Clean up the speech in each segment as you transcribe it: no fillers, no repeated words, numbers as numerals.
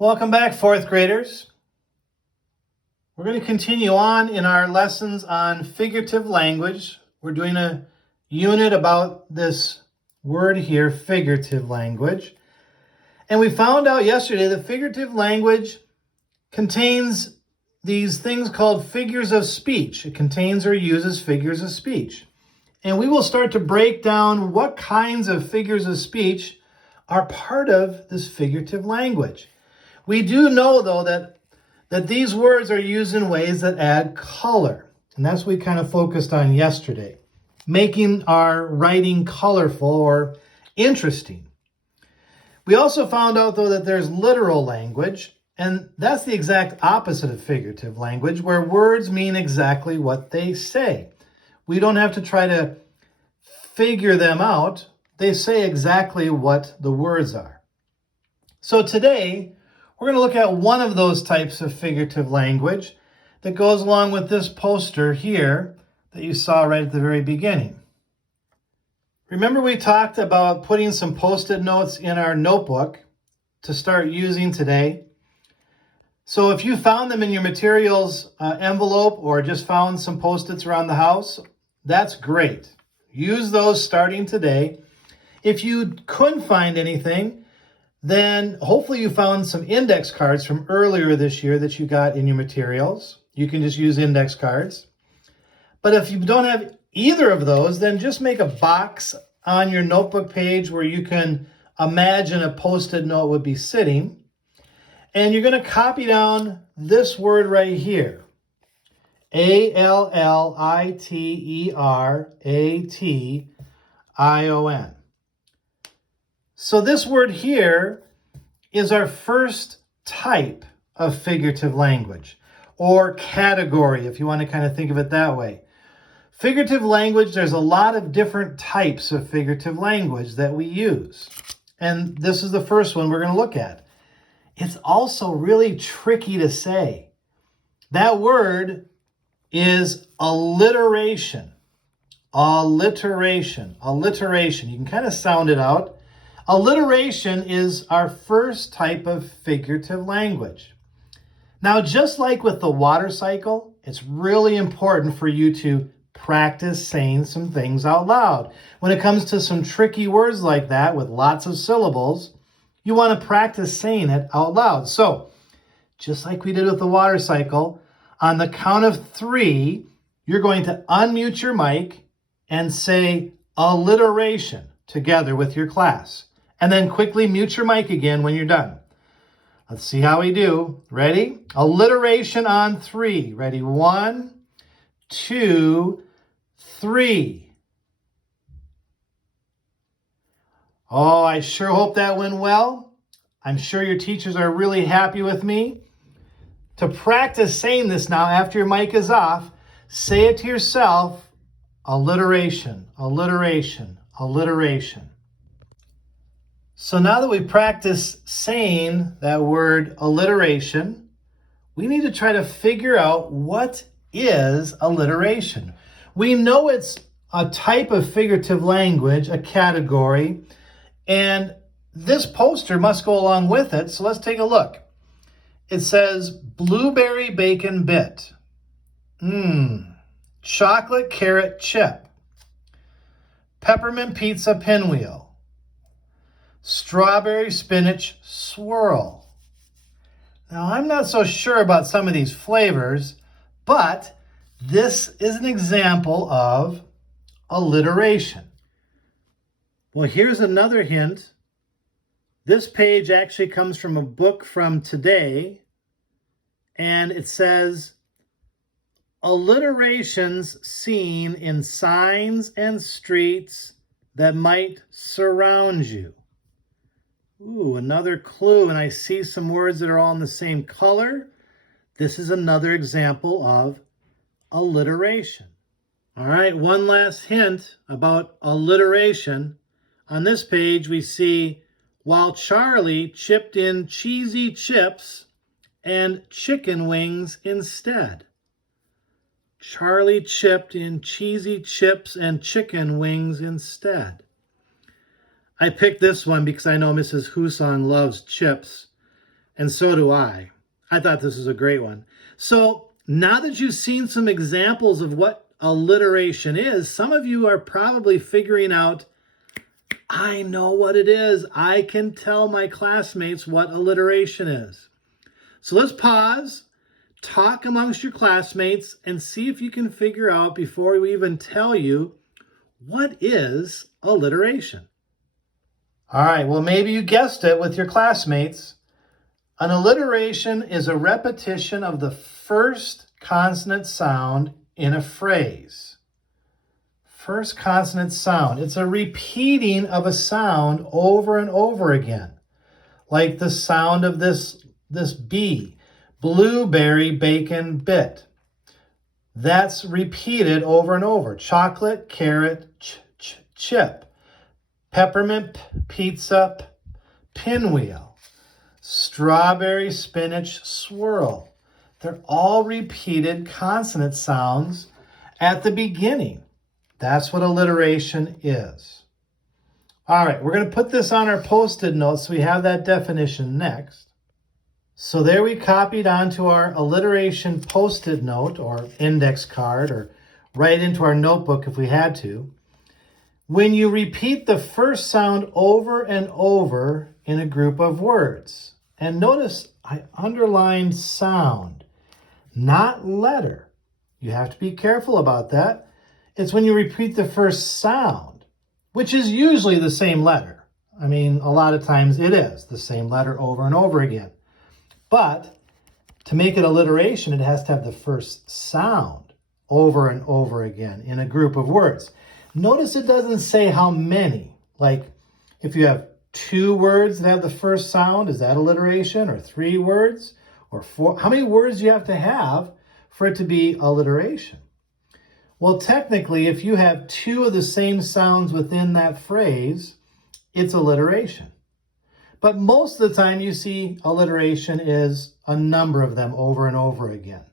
Welcome back, fourth graders. We're going to continue on in our lessons on figurative language. We're doing a unit about this word here, figurative language. And we found out yesterday that figurative language contains these things called figures of speech. It contains or uses figures of speech. And we will start to break down what kinds of figures of speech are part of this figurative language. We do know, though, that these words are used in ways that add color. And that's what we kind of focused on yesterday, making our writing colorful or interesting. We also found out, though, that there's literal language, and that's the exact opposite of figurative language, where words mean exactly what they say. We don't have to try to figure them out. They say exactly what the words are. So today, we're going to look at one of those types of figurative language that goes along with this poster here that you saw right at the very beginning. Remember, we talked about putting some post-it notes in our notebook to start using today. So if you found them in your materials envelope or just found some post-its around the house, that's great. Use those starting today. If you couldn't find anything, then hopefully you found some index cards from earlier this year that you got in your materials. You can just use index cards. But if you don't have either of those, then just make a box on your notebook page where you can imagine a post-it note would be sitting. And you're going to copy down this word right here. Alliteration. So this word here is our first type of figurative language, or category, if you want to kind of think of it that way. Figurative language, there's a lot of different types of figurative language that we use. And this is the first one we're going to look at. It's also really tricky to say. That word is alliteration. Alliteration. You can kind of sound it out. Alliteration is our first type of figurative language. Now, just like with the water cycle, it's really important for you to practice saying some things out loud. When it comes to some tricky words like that with lots of syllables, you want to practice saying it out loud. So, just like we did with the water cycle, on the count of 3, you're going to unmute your mic and say alliteration together with your class. And then quickly mute your mic again when you're done. Let's see how we do. Ready? Alliteration on 3. Ready? 1, 2, 3. Oh, I sure hope that went well. I'm sure your teachers are really happy with me. To practice saying this now after your mic is off, say it to yourself. Alliteration, alliteration, alliteration. So now that we practice saying that word alliteration, we need to try to figure out what is alliteration. We know it's a type of figurative language, a category, and this poster must go along with it. So let's take a look. It says blueberry bacon bit. Chocolate carrot chip. Peppermint pizza pinwheel. Strawberry spinach swirl. Now, I'm not so sure about some of these flavors, but this is an example of alliteration. Well, here's another hint. This page actually comes from a book from today, and it says, alliterations seen in signs and streets that might surround you. Ooh, another clue, and I see some words that are all in the same color. This is another example of alliteration. All right, one last hint about alliteration. On this page, we see, while Charlie chipped in cheesy chips and chicken wings instead. Charlie chipped in cheesy chips and chicken wings instead. I picked this one because I know Mrs. Husong loves chips. And so do I. I thought this was a great one. So now that you've seen some examples of what alliteration is, some of you are probably figuring out, I know what it is. I can tell my classmates what alliteration is. So let's pause, talk amongst your classmates, and see if you can figure out before we even tell you, what is alliteration? All right, well, maybe you guessed it with your classmates. An alliteration is a repetition of the first consonant sound in a phrase. First consonant sound. It's a repeating of a sound over and over again. Like the sound of this B, blueberry bacon bit. That's repeated over and over. Chocolate, carrot, chip. Peppermint, pizza, pinwheel. Strawberry, spinach, swirl. They're all repeated consonant sounds at the beginning. That's what alliteration is. All right, we're going to put this on our Post-it notes so we have that definition next. So there we copied onto our alliteration Post-it note or index card, or write into our notebook if we had to. When you repeat the first sound over and over in a group of words. And notice I underlined sound, not letter. You have to be careful about that. It's when you repeat the first sound, which is usually the same letter. I mean, a lot of times it is the same letter over and over again. But to make it alliteration, it has to have the first sound over and over again in a group of words. Notice it doesn't say how many. Like if you have 2 words that have the first sound, is that alliteration? Or 3 words? Or 4? How many words do you have to have for it to be alliteration? Well, technically, if you have 2 of the same sounds within that phrase, it's alliteration. But most of the time you see alliteration is a number of them over and over again.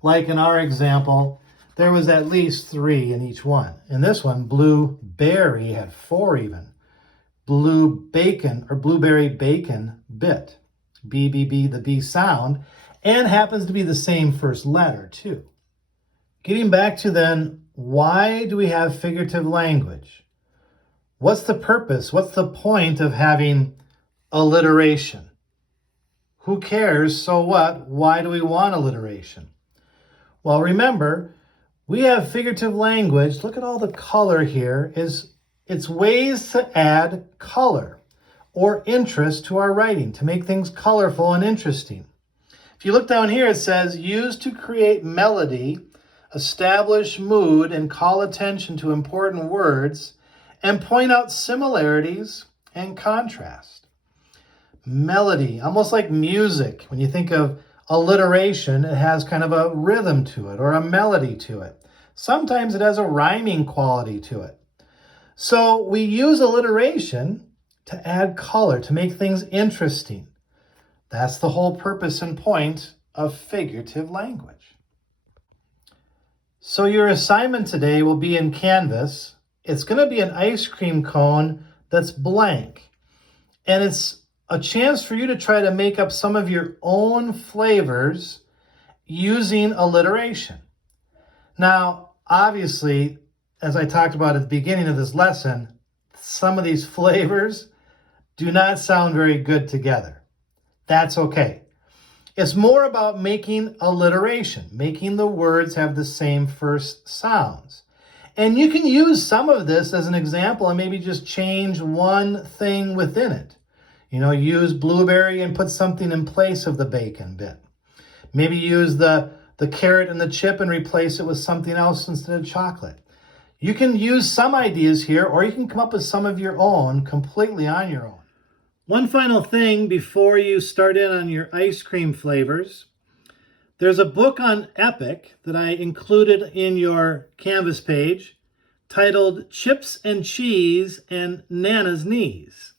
Like in our example, there was at least 3 in each one. In this one, blueberry had 4 even. Blue bacon or blueberry bacon bit. B, the B sound, and happens to be the same first letter too. Getting back to then, why do we have figurative language? What's the purpose? What's the point of having alliteration? Who cares? So what? Why do we want alliteration? Well, remember, we have figurative language. Look at all the color here. It's ways to add color or interest to our writing, to make things colorful and interesting. If you look down here, it says, used to create melody, establish mood, and call attention to important words, and point out similarities and contrast. Melody, almost like music. When you think of alliteration, it has kind of a rhythm to it or a melody to it. Sometimes it has a rhyming quality to it. So we use alliteration to add color, to make things interesting. That's the whole purpose and point of figurative language. So your assignment today will be in Canvas. It's going to be an ice cream cone that's blank. And it's a chance for you to try to make up some of your own flavors using alliteration. Now, obviously, as I talked about at the beginning of this lesson, some of these flavors do not sound very good together. That's okay. It's more about making alliteration, making the words have the same first sounds. And you can use some of this as an example and maybe just change one thing within it. You know, use blueberry and put something in place of the bacon bit. Maybe use the carrot and the chip and replace it with something else instead of chocolate. You can use some ideas here, or you can come up with some of your own completely on your own. One final thing before you start in on your ice cream flavors. There's a book on Epic that I included in your Canvas page titled Chips and Cheese and Nana's Knees.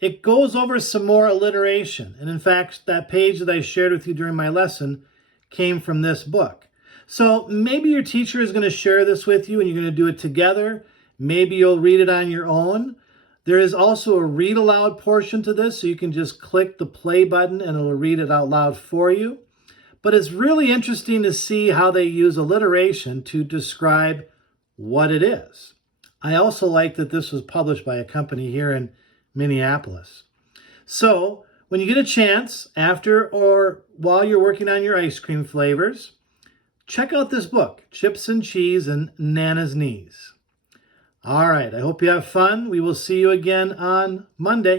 It goes over some more alliteration. And in fact, that page that I shared with you during my lesson came from this book. So maybe your teacher is going to share this with you and you're going to do it together. Maybe you'll read it on your own. There is also a read aloud portion to this, so you can just click the play button and it'll read it out loud for you. But it's really interesting to see how they use alliteration to describe what it is. I also like that this was published by a company here in Minneapolis. So when you get a chance, after or while you're working on your ice cream flavors, check out this book, Chips and Cheese and Nana's Knees. All right, I hope you have fun. We will see you again on Monday.